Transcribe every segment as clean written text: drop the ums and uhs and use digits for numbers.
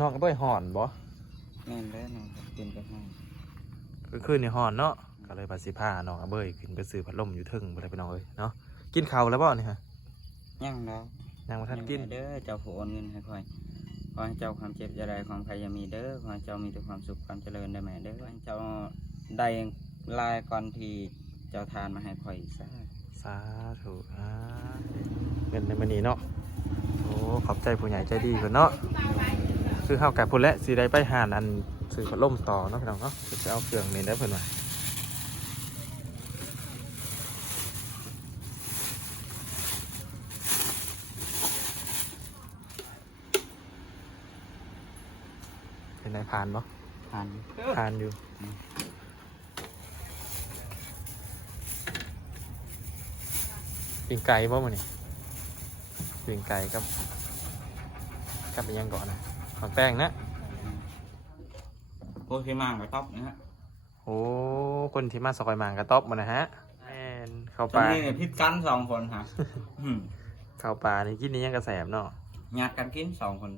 น้องก็บ่ให้ห่อนบ่แม่นแล้วน้องกินไปให้คือคืนนี่ห่อนเนาะก็เลยว่าสิพาน้องอาเบยขึ้นไปซื้อพัดลมอยู่ทึ่งบ่ได้ไปน้องเอ้ยเนาะกินข้าวแล้วบ่นี่ฮะยังแล้วยังบ่ทันกินเด้อเจ้าผู้โอนเงินให้ค่อยขอให้เจ้าความเจ็บอย่าได้ความใครอย่ามีเด้อขอให้เจ้ามีแต่ความสุขความเจริญได้แม่เด้อขอให้เจ้าได้ลายก่อนที่เจ้าทานมาให้ค่อยซะสาธุเงินในมื้อนี้เนาะโอ้ขอบใจผู้ใหญ่ใจดีเพิ่นเนาะคือเฮากับพุ่นและสิได้ไปหาอันซื้อพัดลมต่อเนาะพี่น้องเนาะจะเอาเครื่องนี้ได้เพิ่นว่าเป็นนายพานบ่พานอยู่ปิ้งไก่บ่มื้อนี้ปิ้งไก่กับไปยังก่อนนะของแป้งนะโอ้ยมากระต๊อบนะฮะโอ้คนที่มาซอยมางกระต๊อบมานะฮะแม่นเข้าป่านี่พิษกัน2 คนฮะเข้าป่านี่กินนี้ยังกระแสบเนาะญาติกันกิน2 คน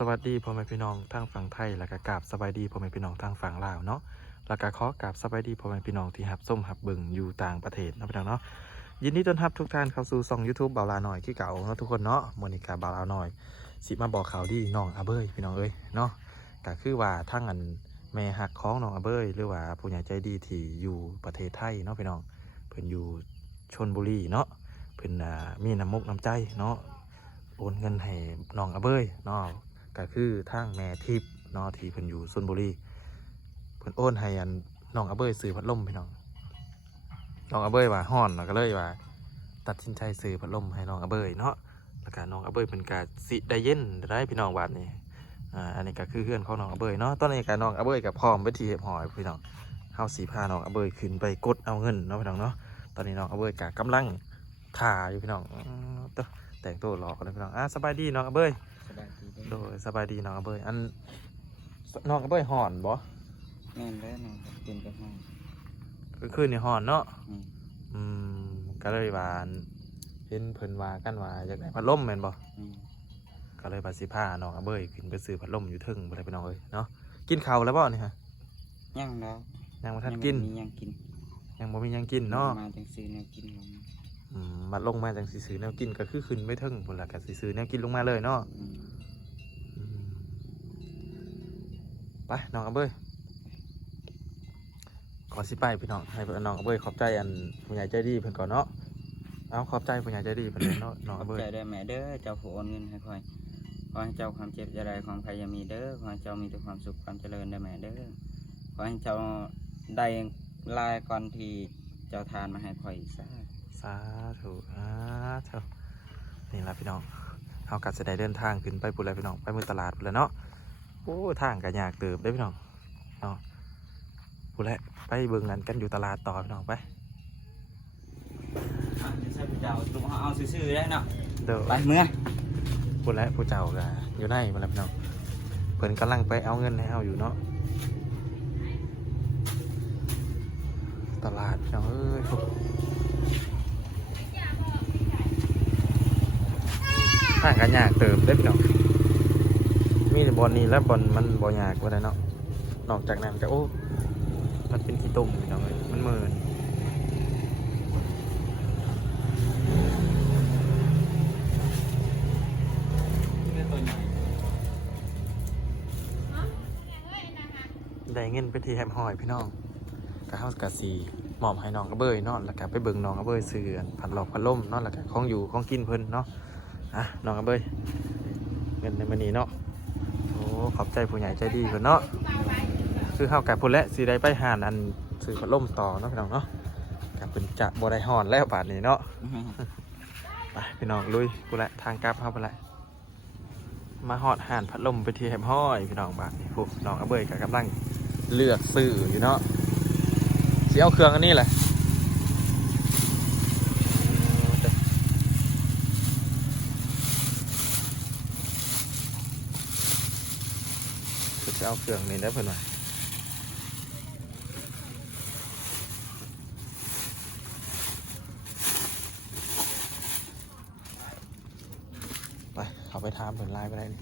สวัสดีพ่อแม่พี่น้องทางฝั่งไทยแล้วก็กราบสบายดีพ่อแม่พี่น้องทางฝั่งลาวเนาะแล้วก็ขอกราบสบายดีพ่อแม่พี่น้องที่หับส้มหับเบิ่งอยู่ต่างประเทศนะพี่น้องเนาะยินดีต้อนรับทุกท่านเข้าสู่ช่อง YouTube บ่าวลาหน่อยที่เก่าเนาะทุกคนเนาะโมนิกาบ่าวลาหน่อยสิมาบอกข่าวดีน้องอาเบยพี่น้องเอ้ยเนาะก็คือว่าทั้งอันแม่หักของน้องอาเบยหรือว่าผู้ใหญ่ใจดีที่อยู่ประเทศไทยเนาะพี่น้องเพิ่นอยู่ชลบุรีเนาะเพิ่นมีน้ำมุกน้ำใจเนาะโอนเงินให้น้องอาเบยเนาะก็คือทางแม่ทิพย์เนาะที่เพิ่นอยู่ชลบุรีเพิ่นโอนให้อันน้องอาเบยซื้อพัดลมพี่น้องอาเบยว่าฮ้อนก็เลยว่าตัดสินใจซื้อพัดลมให้น้องอาเบยเนาะแล้วก็น้องอาเบยเป็นการสิได้เย็นได้พี่น้องบาดนี้อันนี้ก็คือเพื่อนของน้องอาเบยเนาะตอนนี้ก็น้องอาเบยกับพร้อมไปที่เฮ็บหอยพี่น้องเฮาสิพาน้องอาเบยขึ้นไปกดเอาเงินเนาะพี่น้องเนาะตอนนี้น้องอาเบยก็กำลังถ่าอยู่พี่น้องแต่งตัวรอกันเลยพี่น้องสบายดีน้องอาเบยโดยสบายดีน้องอาเบยอันน้องอาเบยห่อนบ่แม่นแล้วน้องกินไปให้คือคืนนี่ห่อนเนาะก็เลยว่าเห็นเพิ่นว่ากันว่าอยากได้พัดลมแม่นบ่ก็เลยว่าสิพาน้องอาเบยขึ้นไปซื้อพัดลมอยู่ทึ่งบ่ได้พี่น้องเอ้ยเนาะกินข้าวแล้วบ่นี่ฮะยังแล้วยังบ่ทันกินยังบ่มียังกินเนาะมาจังซื้อแนวกินลงมาลงมาจังสิซื้อแนวกินก็คือขึ้นไม่ทึ่งพุ่นล่ะก็สิซื้อแนวกินลงมาเลยเนาะไปน้องอาเบยขอสิไปพี่น้องให้น้องอาเบยขอบใจอันผู้ใหญ่ใจดีเพิ่นก่อนเนาะเอาขอบใจผู้ใหญ่ใจดีเพิ่นเนาะน้องอาเบยใจได้แม่เด้อเจ้าผู้โอนเงินให้ค่อยขอให้เจ้าความเจ็บอย่าได้ความใครอย่ามีเด้อขอให้เจ้ามีแต่ความสุขความเจริญได้แม่เด้อขอให้เจ้าได้ลายก่อนที่เจ้าทานมาให้ค่อยซะสาธุนี่ล่ะพี่น้องเฮาก็จะได้เดินทางขึ้นไปพุ่นแล้วพี่น้องไปมื้อตลาดพุ่นแล้วเนาะโอ้ทางก็ยากเติบได้พี่น้องเนาะพุ่นแล้วไปเบิ่งกันอยู่ตลาดต่อพี่น้องไปใช่ผู้เจ้าลุงเอาซื่อๆได้เนาะไปเมื่อพุ่นแล้วผู้เจ้าก็อยู่ในพุ่นแล้วพี่น้องเพิ่นกำลังไปเอาเงินให้เฮาอยู่เนาะตลาดพี่น้องเอ้ยทางกันยากเติมได้พี่น้องมีแต่บอลนี้แล้วบอลมันบอลยากกว่าได้เนาะนอกจากนั้นก็โอ้มันเป็นขี้ตุ่มพี่น้องเลยมันมืนได้เงินไปที่แฮมฮอยพี่น้องกะเฮากะสีหมอบให้น้องกระเบยเนาะแล้วก็ไปเบิ่งน้องกระเบยซื้อผัดหลอกผัดล่มเนาะแล้วก็ของอยู่ของกินเพิ่นเนาะน้องกระเบยเงินในมื้อนี้เนาะโอ้ขอบใจผู้ใหญ่ใจดีเพิ่นเนาะคือเฮากับพุ่นและสิได้ไปหาอันซื้อพัดลมต่อเนาะพี่น้องเนาะก็เพิ่นจะบ่ได้ฮ้อนแล้วบาดนี้เนาะไปพี่น้องลุยพุ่นและทางกลับเฮาพุ่นและมาฮอดหานพัดลมไปที่แฮมฮ้อยพี่น้องบาดนี้พวกน้องกระเบยก็กำลังเลือกซื้ออยู่เนาะสิเอาเครื่องอันนี้แหละ จะเอาเครื่องนี้ได้เพิ่นว่าไปเขาไปถามเพิ่นไลน์ไปได้นี่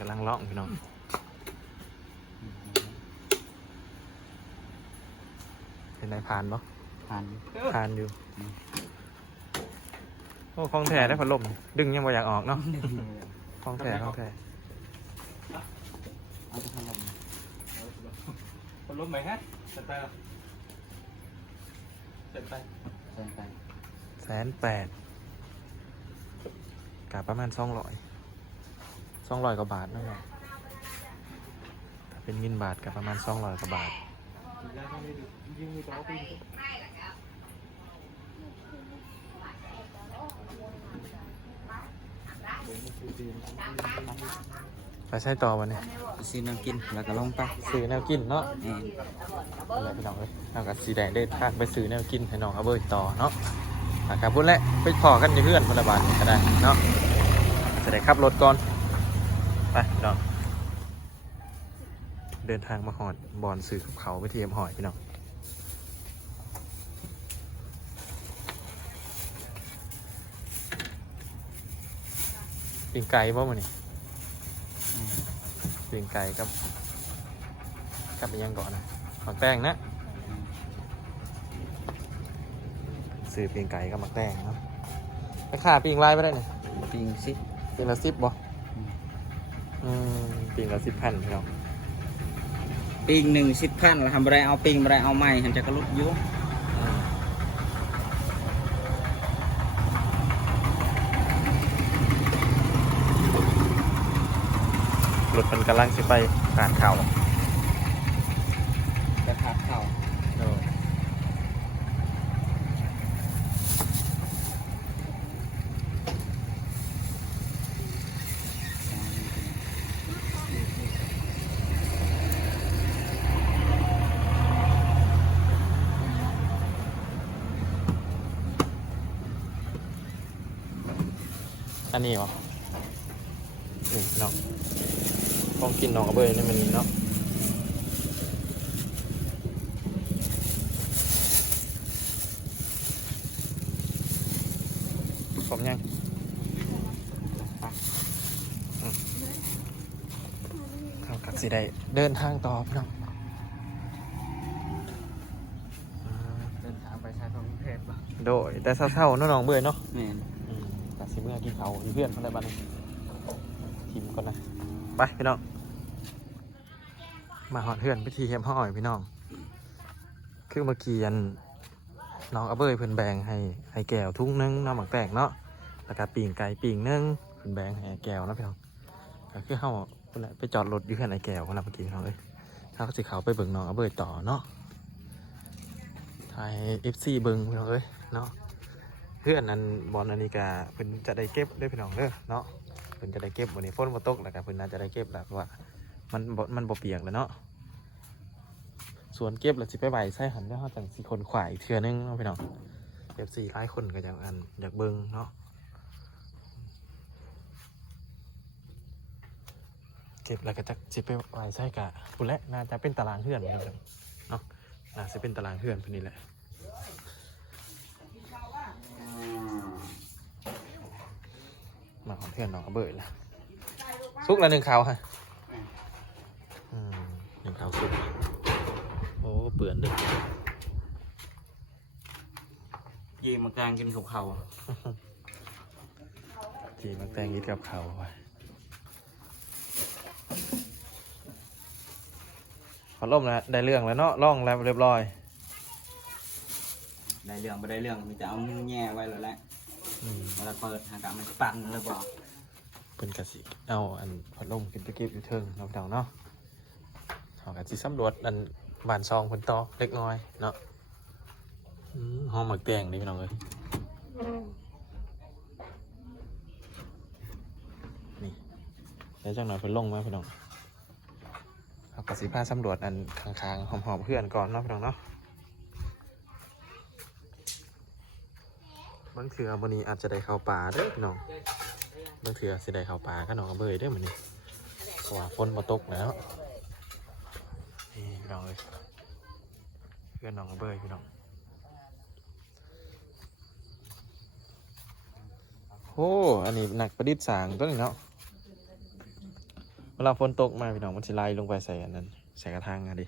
กำลังร้องพี่น้องเป็นนายพรานปะ ผ่าน พรานอยู่โอ้คลองแท้ได้พัดลมดึงยังไม่อยากออกเนาะคลองแท้คลองแท้ เอาไปทำลม พัดลมไหมฮะเสร็จไปหรอเสร็จไป แซงไป 180,000กับประมาณ200กว่าบาทนั่นแหละถ้าเป็นเงินบาทกับประมาณ200กว่าบาทไปใช้ต่อวันนี้ ซื้อน้ำกินแล้วก็ลงไป ซื้อแนวกินเนาะ นี่ อะไรพี่น้องเลยเอากับสีแดงได้ทางไปซื้อแนวกินให้น้องเอาเบอร์ต่อเนาะกับพุ่นแหละไปขอกันในเพื่อนพลบาทก็ได้เนาะจะได้ขับรถก่อนไปพี่น้องเดินทางมาหอดบอนสื่อกับเขาไปเทียมหอยพี่น้องปิ่งไก่บ่มื้อนี่ปิ่งไก่กับไปยังก่อนนะหมักแป้งนะซื้อปิ่งไก่กับหมักแป้งเนาะไปค่าปิ่งลายไปได้เนี่ย ปิงสิ ปิ่งละ10บ่ปิ่งละ10,000พี่น้อง ปิง1 10,000แล้วทำอะไรเอาปิงอะไรเอาไม้เห็นจะกระลุดยุ่ง รถมันกำลังสิไปผ่านเขา กระทับเข่าอันนี้เหรอนี่เนาะต้องกินน้องกระเบยนี่มันนี่เนาะพร้อมยังเข้ากับสิได้เดินทางต่อพี่น้อง เดินทางไปชายพระกรุงเทพป่ะ โดยแต่เศร้าๆเนาะน้องเบยเนาะ แม่น แต่สิเมื่อกินเขาอยู่เพื่อนอะไรบ้างทีมก่อนนะไปพี่น้องมาหอดเพื่อนพิธีเฮียมห่อยพี่น้องคือเมื่อกี้ยันน้องเอาเบยเพิ่นแบ่งให้แก้วทุ่งนึงน้ำหมักแตกเนาะแล้วก็ปีงไก่ปีงนึงเพิ่นแบ่งให้ไอ้แก้วนะพี่น้องก็คือเฮาเพิ่นน่ะไปจอดรถอยู่เพื่อนไอ้แก้วคนละเมื่อกี้พี่น้องเอ้ยถ้าก็สิเขาไปเบิ่งน้องเอาเบยต่อเนาะถ่าย FC เบิ่งพี่น้องเอ้ยเนาะเพื่อนนั้นบอลอันนี้ก็เพิ่นจะได้เก็บได้พี่น้องเด้อเนาะเพิ่นจะได้เก็บวันนี้ฝนบ่ตกแล้วก็เพิ่นน่าจะได้เก็บแล้วเพราะว่ามันบ่เปียกแล้วเนาะส่วนเก็บแล้วสิไปใบใส่หันแล้วเฮาจังสิคนขวายเทื่อนึงเนาะพี่น้อง FC หลายคนก็อยากเบิ่งเนาะเก็บแล้วก็จะสิไปใบใส่กะพุ่นแหละน่าจะเป็นตารางเฮือนพี่น้องเนาะน่าสิเป็นตารางเฮือนพุ่นนี่แหละมาของเพื่อนน้องกระเบิดละซุกละ1 ข่าวฮะ1 ข่าวซุกโอ้เปื่อนดึก ยีมากลางกินกับเขา จีมาแตงยิดกับเขาไปพอล่มแล้วได้เรื่องแล้วเนาะล่องแล้วเรียบร้อย ได้เรื่องไม่ได้เรื่องมีแต่เอามือแง่ไว้แล้วแหละเวลาเปิดหากะมันปั่นแล้วบอก เป็นกะสิเอาอันพอล่มขึ้นไปเก็บอยู่เทิงน้องๆเนาะเอากะสิสำรวจอันบานซองคนต่อเล็กน้อยเนาะห้องหมักแตงนี่พี่น้องเลยนี่แล้วจังหน่อยเพิ่นลงมาพี่น้อง เอากระสีผ้าสำรวจอันข้างๆหอมๆเพื่อนก่อนเนาะพี่น้องเนาะบางเถื่อวันนี้อาจจะได้เข้าป่าเด้อพี่น้องบางเถื่อสิได้เข้าป่าก็น้องกระเบยเด้อมันนี่เพราะว่าฝนมาตกแล้วนี่พี่น้องเลยเพื่อนน้องกระเบยพี่น้องโอ้อันนี้หนักประดิษฐ์สร้างตัวนี้เนาะเวลาฝนตกมาพี่น้องมันสิไหลลงไปใส่อันนั้นใส่กระถางอะดิ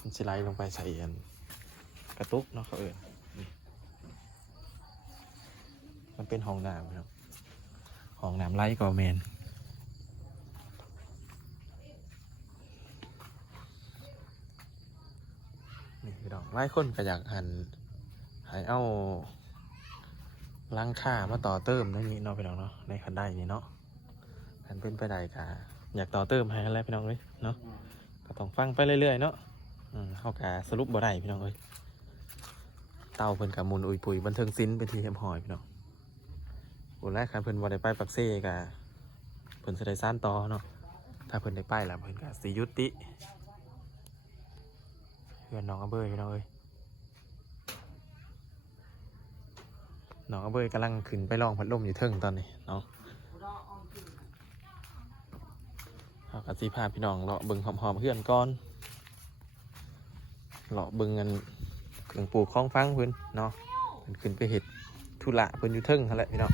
มันสิไหลลงไปใส่อันกระตุกเนาะเขานี่มันเป็นห้องน้ำพี่น้องห้องน้ำไหลก็แมนนี่พี่น้องหลายคนก็อยากให้เอาล้างค่ามาต่อเติมนั่นนี่เนาะพี่น้องเนาะในคันได้นี่เนาะคันเป็นไปได้ก็อยากต่อเติมให้อะไรพี่น้องเลยเนาะก็ต้องฟังไปเรื่อยๆเนาะเขากะสรุปบ่ได้พี่น้องเลยเต่าเพิ่นกับมูลอุยปุ๋ยบันเทิงศิลป์เป็นทีเทมหอยพี่น้องคนแรกคันเพิ่นบ่ได้ไปปักเซ่กะเพิ่นจะได้ซ่านต่อเนาะถ้าเพิ่นได้ไปแล้วเพิ่นกะสิยุติเพื่อนน้องอเบยพี่น้องเอ้ยน้องอเบยกำลังขึ้นไปลองพัดลมอยู่เทิงตอนนี้เนาะเอากระสีพาพี่น้องเลาะเบิ่งหอมๆเพื่อนก่อนเลาะเบิ่งกันเครื่องปลูกของฟังเพิ่นเนาะเพิ่นขึ้นไปเฮ็ดธุระเพิ่นอยู่เทิงนั่นแหละพี่น้อง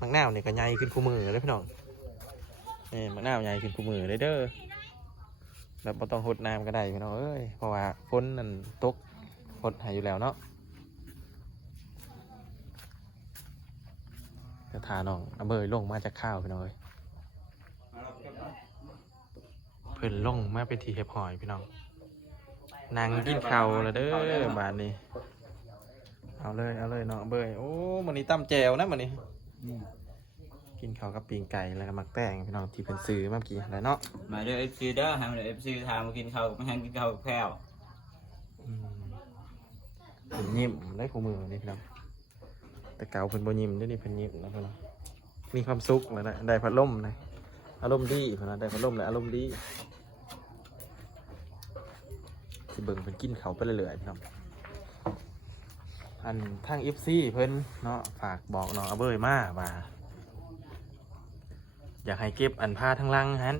มักนาวนี่ก็ใหญ่ขึ้นคู่มือเลยพี่น้องนี่มักนาวใหญ่ขึ้นคู่มือเลยเด้อแบบบ่ต้องหดน้ำก็ได้พี่น้องเอ้ยเพราะว่าฝนนั่นตกหดให้อยู่แล้วเนาะจะทาน้องอเบยลงมาจากข้าวพี่น้องเอ้ยเพิ่นลงมาเป็นทีเห็บหอยพี่น้องนางกินข้าวแล้วเด้อบาดนี้เอาเลยเนาะเบยโอ้มันนี้ตำแจวนะมันนี้กินข้าวกับปีงไก่แล้วก็มักแป้งพี่น้องที่เพิ่นซื้อมาเมื่อกี้แล้วเนาะ มาเด้อ FC เด้อให้มาเด้อ FC ทามากินข้าวไม่ให้กินข้าวกับแพรว เพิ่นยิ้มได้คู่มือนี่พี่น้องแต่เก่าเพิ่นบ่ยิ้มเดี๋ยวนี้เพิ่นยิ้มแล้วเพิ่นมีความสุขแล้วนะได้พัดลมนะอารมณ์ดีเพิ่นได้พัดลมแล้วอารมณ์ดีสิเบิ่งเพิ่นกินข้าวไปเรื่อยๆพี่น้องอันทาง FC เพิ่นเนาะฝากบอกน้องอเบยมาว่าอยากให้เก็บอันผ้าทั้งลังฮัน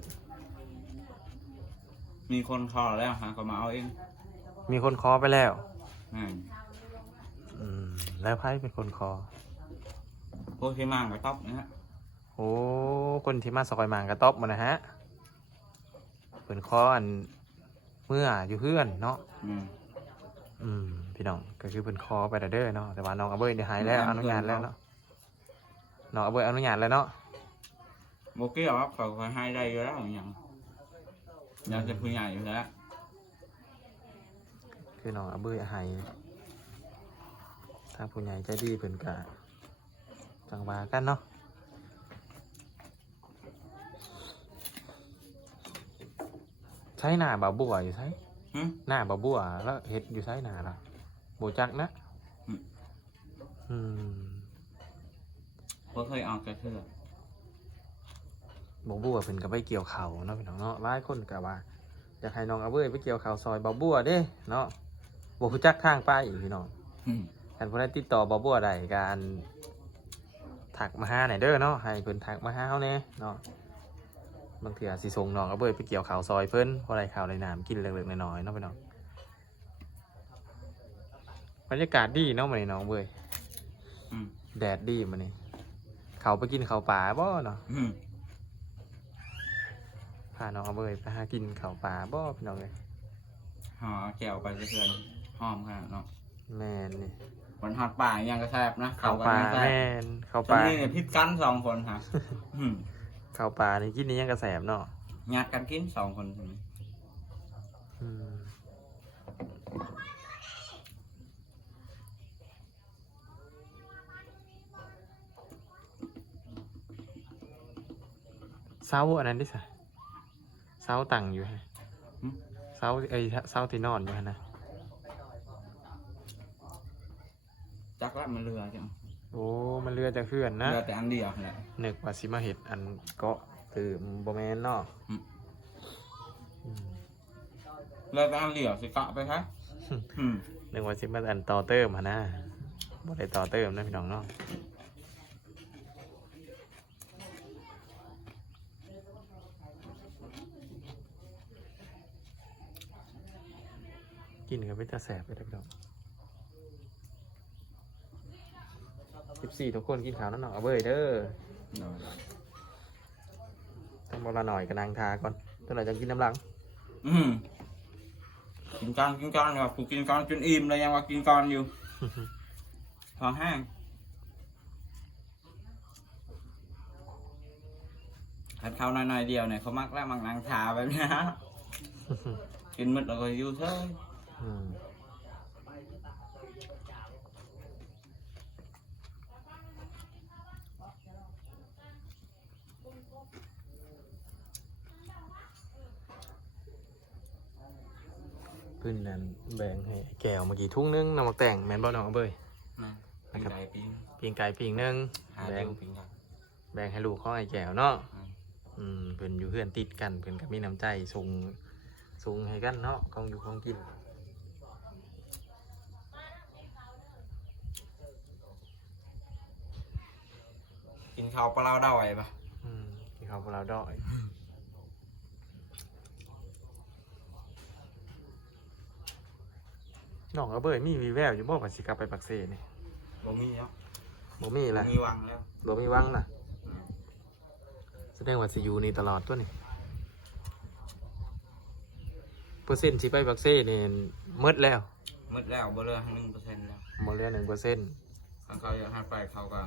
มีคนคอแล้วหาก็มาเอาเอง มีคนคอไปแล้ว อืม แล้วไพ่เป็นคนคอ พวกที่มางกับต๊อบนะฮะ โอ้คนที่มาสกอยหมางกระต๊อบมานะฮะเป็นคออันเมื่ออยู่เพื่อนเนาะ พี่น้องก็คือเป็นคอไปเด้อเนาะแต่ว่าน้องอเบยได้หายแล้วอนุญาตแล้วเนาะน้องอเบยอนุญาตแล้วเนาะ โมเกี้ยวครับเขาให้ได้อยู่แล้วอย่างอยากจะผู้ใหญ่อยู่แล้ว คือน้องอเบยหายทางผู้ใหญ่ใจดีเพิ่นกะจังหวะกันเนาะใช้หน้าบ่าวบัวอยู่ใช้หน้าบ่าวบัวแล้วเฮ็ดอยู่ใช้หน้าล่ะโบจักนะเพราะเคยเอากระเทือ บ่าวบัวเพิ่นก็ไปเกี่ยวเข่าเนาะพี่น้องเนาะหลายคนก็ว่าอยากให้น้องอเบยไปเกี่ยวเข่าซอยบ่าวบัวเด้เนาะบ่รู้จักทางไปอีกพี่น้องกันผู้ใดติดต่อบ่าวบัวได้การถักมาหาไหนเด้อเนาะให้เพิ่นถักมาหาเฮาแน่เนาะบางเทื่อสิส่งน้องอเบยไปเกี่ยวเข่าซอยเพิ่นพอได้ข้าวได้น้ำกินเล็กๆน้อยๆเนาะพี่น้องบรรยากาศดีเนาะมื้อนี้น้องเบยแดดดีมื้อนี้เขาไปกินข้าวป่าบ่เนาะพาน้องอเบยไปหากินข้าวป่าบ่พี่น้องเอ้ย ห่อแก้วไปเพื่อนหอมขนาดเนาะ แม่นนี่ วันหอดป่ายังกระแซบนะ ข้าวป่าแม่นข้าว ตอน ป่า นี้เนี่ยพิษกัน2 คนฮะ ข้าวป่านี่กินนี่ยังกระแสบเนาะ งัดกันกิน2 คน เสาอันนั้นดิสะเสาตั้งอยู่ฮะเสาเสาที่นอนอยู่ฮะนะ จักละมันเรือจัง โอ้มันเรือจะเคลื่อนนะ เรือแต่อันเดียวแหละ นึกว่าสิมาเห็ดอันเกาะ ตื่นบ่แม่นเนาะอืม เลยไปเอาเหลี่ยวสิกะไปครับ นึกว่าสิมาอันต่อเติมหั่นนะบ่ได้ต่อเติมนะพี่น้องเนาะกินก็เป็นตาแสบไปแล้วพี่น้อง14ทุกคนกินข้าวนั่นเนาะเอาเบ้ยเด้อต้องบ่ละหน่อยก็นางทาก่อนตอนไหนจะกินน้ำหลัง กินก้อนแบบกูกินก้อนจนอิ่มเลยยังว่ากินก้อนอยู่ พอแห้งหัดข้าวหน่อยๆเดียวเนี่ยเขามักแล้วมักนางชาแบบนี้ฮะ กินหมดแล้วก็อยู่เท่า อืมเพิ่นนั่นแบ่งให้แก้วเมื่อกี้ทุ่งนึงน้ำมักแต่งแม่นบ่น้องเอาเบ้ย มาปิ้งไก่ปิ้ง ปิ้งไก่ปิ้งนึง หา แบ่ เดี ง ยวปิ้งไก่ แบ่งให้ลูกของไอ้แก้วเนาะ อืม เพิ่นอยู่เพื่อนติดกันเพิ่นก็มีน้ำใจส่งให้กันเนาะของอยู่ของกิน กินข้าวปลาดอยปะ กินข้าวพวกเราดอยน้องเอาเบ้ยมีวีแววอยู่บ่ว่าสิกลับไปปักเสนี่ บ่มีแล้ว บ่มี บ่ ล่ะ มีวังแล้ว บ่มีวังล่ะแสดงว่าสิอยู่นี่ตลอดตัวนี่เปอร์เซ็นต์สิไปปักเสนี่หมดแล้ว หมดแล้วบ่เหลือ1%แล้ว บ่เหลือ1% ถ้าเขาอยากให้ไปเขาก็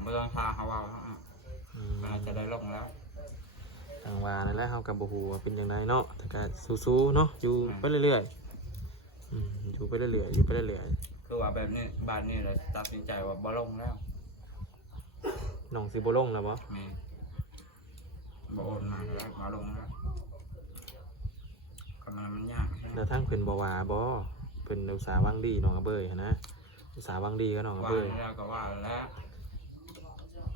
ไม่ต้องพาเขาเอาฮะมันอาจจะได้ลงแล้ว ทางว่านั่นแหละเฮาก็บ่ฮู้ว่าเป็นจังไดเนาะแต่ก็สู้ๆเนาะอยู่ไปเรื่อยๆอยู่ไปเรื่อยๆอยู่ไปเรื่อย คือว่าแบบนี้บ้านนี้เราตัดสินใจว่าบ่ลงแล้ว ๆน้องสิบ่ลงแล้วบ่ แม่บ่โอนมาแล้วมาลงแล้วก็มันยากใช่ไหม แล้วทางเพิ่นบ่ว่าบ่เพิ่นอุตส่าห์หวังดีน้องอาเบยหันนะอุตส่าห์หวังดีกับน้องอา ว่า เบย แล้วก็ว่าแล้ว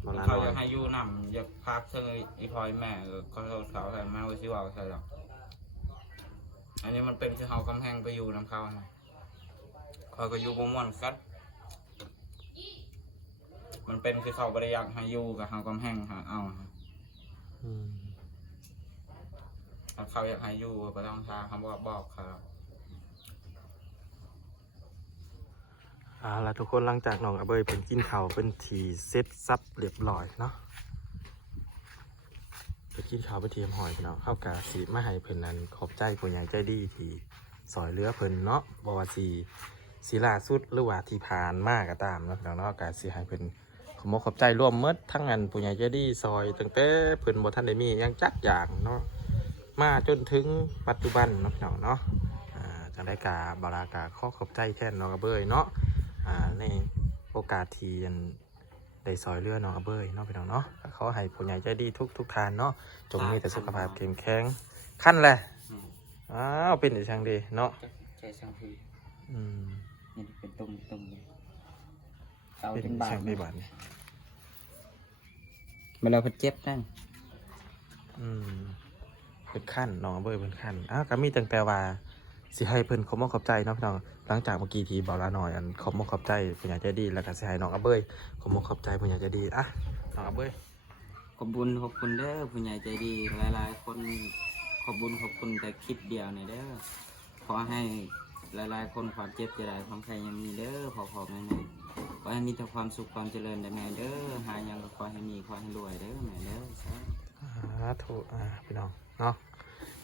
บ่ลา เขา น้อ อย ยากให้อยู่นำอยากพักเชิงอีพอยแม่ขอโทษเขาแต่แม่ว่าสิว่าใช่หรอกอันนี้มันเป็นที่เขากำแพงไปอยู่นำเขานะคอยก็อยู่บ่ม่วนกัดมันเป็นคือเขาบ่ได้อยากให้อยู่กับเขากำแพงหาเอา อืม ถ้าเขาอยากให้อยู่ก็ต้องทาคำว่าบอกเขา ล่ะทุกคนหลังจากน้องอาเบยเพิ่นกินข้าวเพิ่นทีเซ็ตซับเรียบร้อยเนาะเพิ่นกินข้าวไปเทียมหอยพี่น้องเฮาก็สิมาให้เพิ่นนั้นขอบใจผู้ใหญ่ใจดีที่ซอยเหลือเพิ่นเนาะบ่ว่าสิล่าสุดหรือว่าที่ผ่านมาก็ตามเนาะพี่น้องเนาะก็สิให้เพิ่นขอขอบใจร่วมหมดทั้งอันผู้ใหญ่ใจดีซอยตั้งแต่เพิ่นบ่ทันได้มีหยังจักอย่างเนาะมาจนถึงปัจจุบันเนาะพี่น้องเนาะจังได้กาบารากาขอขอบใจแทนน้องอาเบยเนาะในโอกาสที่ได้ซอยเรือน้องอาเบยเนาะพี่น้องเนาะขอให้ผู้ใหญ่ใจดีทุกทานเนาะจงมีแต่สุขภาพเข้มแข็งขั้นแหละอ้าวเป็นอีกช่างดีเนาะ ใช่ช่างพี่ อืม นี่เป็นตุ่มเอา เป็น เป็น อีก บาท ช่างดีบาทนี่ เวลาเพิ่นเจ็บนั่น อืมเป็นขั้นน้องอาเบยเป็นขั้นก็มีตั้งแต่ว่าสิให้เพิ่นขอมขอบใจเนาะพี่น้องหลังจากเมื่อกี้ที่เบาลาหน่อยอันขอมขอบใจผู้ใหญ่ใจดีแล้วก็สิให้น้องอาเบยขอมขอบใจผู้ใหญ่ใจดีน้องอาเบย ขอบคุณเด้อผู้ใหญ่ใจดีหลายๆคนขอบคุณแต่คลิปเดียวเนี่ยเด้อขอให้หลายๆคนความเจ็บจะได้ความใครยังมีเด้อขอแม่ขอให้มีแต่ความสุขความเจริญได้แม่เด้อหายังก็ขอให้มีขอให้รวยเด้อแม่เด้อสาธุ ถูกพี่น้องเนาะ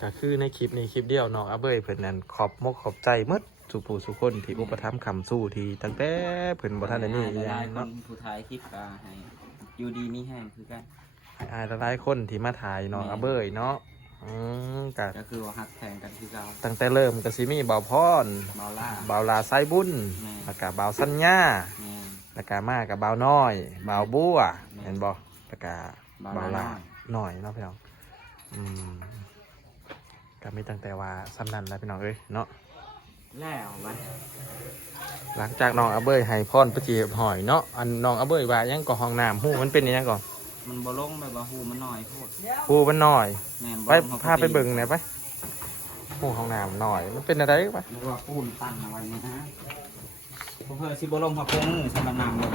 ก็คือในคลิปนี้คลิปเดียวน้องอาเบยเพิ่นนั้นขอบมกขอบใจหมดสุผู้สุคนที่อุปถัมภ์คำสู้ที่ตั้งแต่เพิ่นบ่ทันได้มีอิห ห ยั ลาง ยๆค เนาะ นผู้ท้ายคลิปก็ให้อยู่ดีมีแห้งคือกัน หลายคนที่มาถ่ายน้องอาเบยเนาะก็ ก็คือว่าหักแข่งกันคือเรา ตั้งแต่เริ่มก็สิมีบ่าวพร เมาล่า บ่าวลาไซบุญ แม่ แล้วก็บ่าวสัญญา แม่ แล้วก็มากับบ่าวน้อยบ่าวบัวเห็นบ่แล้วก็บ่าวลา บ่าวลา น้อยเนาะพี่น้องก็มีตั้งแต่ว่าซ้ำนั้นแหล้วพี่น้องเอ้ยเนาะ แล้วมัน หลังจากน้องอาเบยให้พรไปจีบหอยเนาะอันน้องอาเบยว่ายังก็ห้องน้ำหูมันเป็นอิหยังก่อน ม มันบ่ลงแบบว่าหูมันน้อยโพด ปูมันหน่อย แม่น ไปพาไปเบิ่งหน่อยไปโอ้ห้องน้ำหน่อยมันเป็นอะไรไป หรือว่าปูนตั้นเอาไว้นี่ฮะเพื่อสิบ่ลงพอเพิ่นสำหรับน้ำลง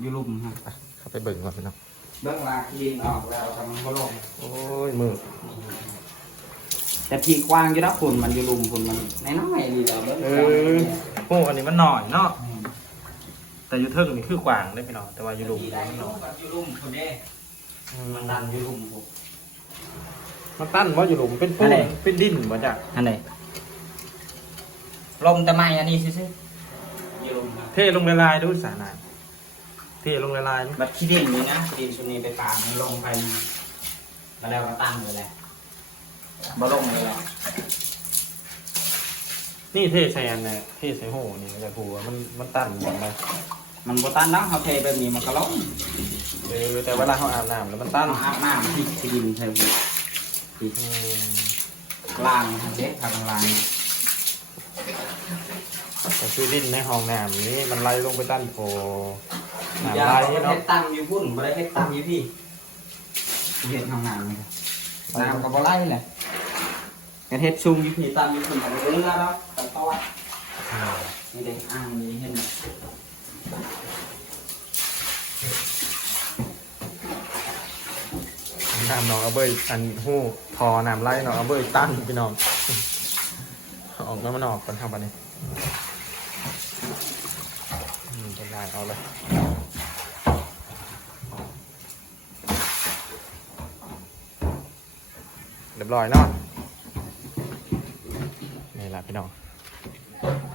อยู่ลุ่มฮะ เข้าไปเบิ่งก่อนพี่น้อง เบิ่งลากยินออกแล้วแต่มันบ่ลง โอ้ยมือ แต่ที่กว้างอยู่นะฝุ่นมันอยู่ลุ่มฝุ่นมันน้อยๆนี่แหละเบิ่ง โอ้อันนี้มันหน่อยเนาะแต่อยู่เทิงนี่คือกว้างได้พี่น้องแต่ว่าอยู่หลุม ที่ได้ มัน อ หน่ ยู่ อย กับอยู่ลุ่มฝุ่นเด้มันดันอยู่ลุ่มฝุ่น มันตั้นว่าอยู่หลุมเป็นปู อั น นไหน เป็นดินมาจาก อันไหนลมแต่ไม่อันนี้ซื่อๆอยู่ลุ่มครับ เทลงละลายดูสาหนาเทลงละลายดู แบบขี้ดินนี่นะขี้ดินชุดนี้ไปปามันลงไปมาแล้วก็ตั้งเลยแหละบ่ลงเลยแหละ นี่เทแซนเนี่ยเทใส่โหนี่แต่ผัวมันตั้นหมดเลย มันบ่ตันนะเขาเทแบบนี้มันก็ลง แต่เวลาเขาอาบน้ำแล้วมันตั้น อาบน้ำที่ขี้ดินใช่ไหมที่ อืม ล่างทางเด็กทางล่าง ก็คือดินในห้องน้ำนี้มันไหลลงไปตั้นโผ อย่า น้ำไหล เอาไป เนาะ เฮ็ดตั้งอยู่พุ่นบ่ได้เฮ็ดตั้งอยู่พี่เฮ็ดทางน้ำเลยน้ำก็บ่ไหลเลยเฮ็ดชุ่มอยู่พี่ตั้งอยู่พุ่นก็บ่เรือแล้วกันต่อ นี่เด็กอ่างนี้เห็นไหม น้ำหนองเอาเบยอันหูทอน้ำไหลหนองเอาเบยตั้นพี่น้องออกแล้วมันออกก่อนทำอันนี้เป็นไรเอาเลยเรียบร้อยเนาะนี่แหละพี่น้อง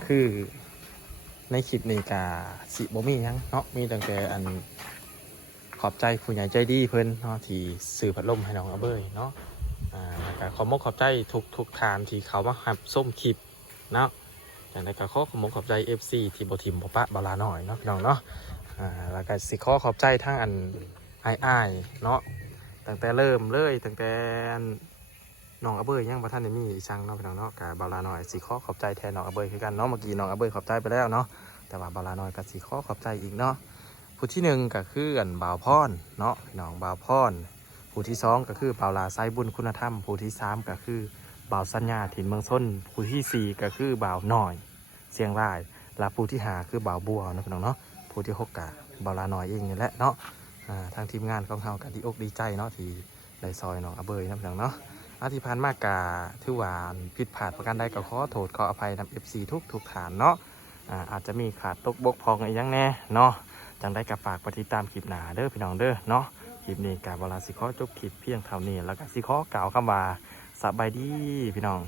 คือในคลิปนี้กาสิบ่มีหยังเนาะมีตั้งแต่อันขอบใจผู้ใหญ่ใจดีเพิ่นเนาะที่ซื้อพัดลมให้น้องอาเบยเนาะแล้วก็ขอมกขอบใจทุกทานที่เขามาหับส้มคลิปเนาะอย่างไรก็ขอมกขอบใจ FC ที่บ่ทิมบ่ปะบ่ลาน้อยเนาะพี่น้องเนาะแล้วก็สิขอขอบใจทั้งอันอ้ายๆเนาะตั้งแต่เริ่มเลยตั้งแต่น้องอาเบยยังบ่ทันได้มีอีสังเนาะพี่น้องเนาะก็บ่ลาน้อยสิขอขอบใจแทนน้องอาเบยคือกันเนาะเมื่อกี้น้องอาเบยขอบใจไปแล้วเนาะแต่ว่าบ่ลาน้อยก็สิขอขอบใจอีกเนาะผู้ที่หนึ่งก็คืออันบ่าวพรเนาะพี่น้องบ่าวพรผู้ที่สองก็คือบ่าวลาไซบุญคุณธรรมผู้ที่สามก็คือบ่าวสัญญาถิ่นเมืองส้นผู้ที่สี่ก็คือบ่าวน้อยเสียงรายและผู้ที่ห้าคือบ่าวบัวเนาะพี่น้องเนาะผู้ที่หกก็บ่าวลาน้อยเองนี่แหละเนาะทางทีมงานของเราก็ดีอกดีใจเนาะที่ได้ซอยน้องอาเบยเนาะพี่น้องเนาะที่ผ่านมากาถือว่าผิดพลาดประการใดก็ขอโทษขออภัยนำ FC ทุกฐานเนาะอาจจะมีขาดตกบกพร่องอะไรอย่างแน่เนาะจังได้กับฝากปฏิดตามคลิปหนาเด้อพี่น้องเด้อเนาะคลิปนี้กาเวลาสิขอจบคลิปเพียงเท่านี้แล้วก็สิขอกล่าวคำว่าสบายดีพี่น้อง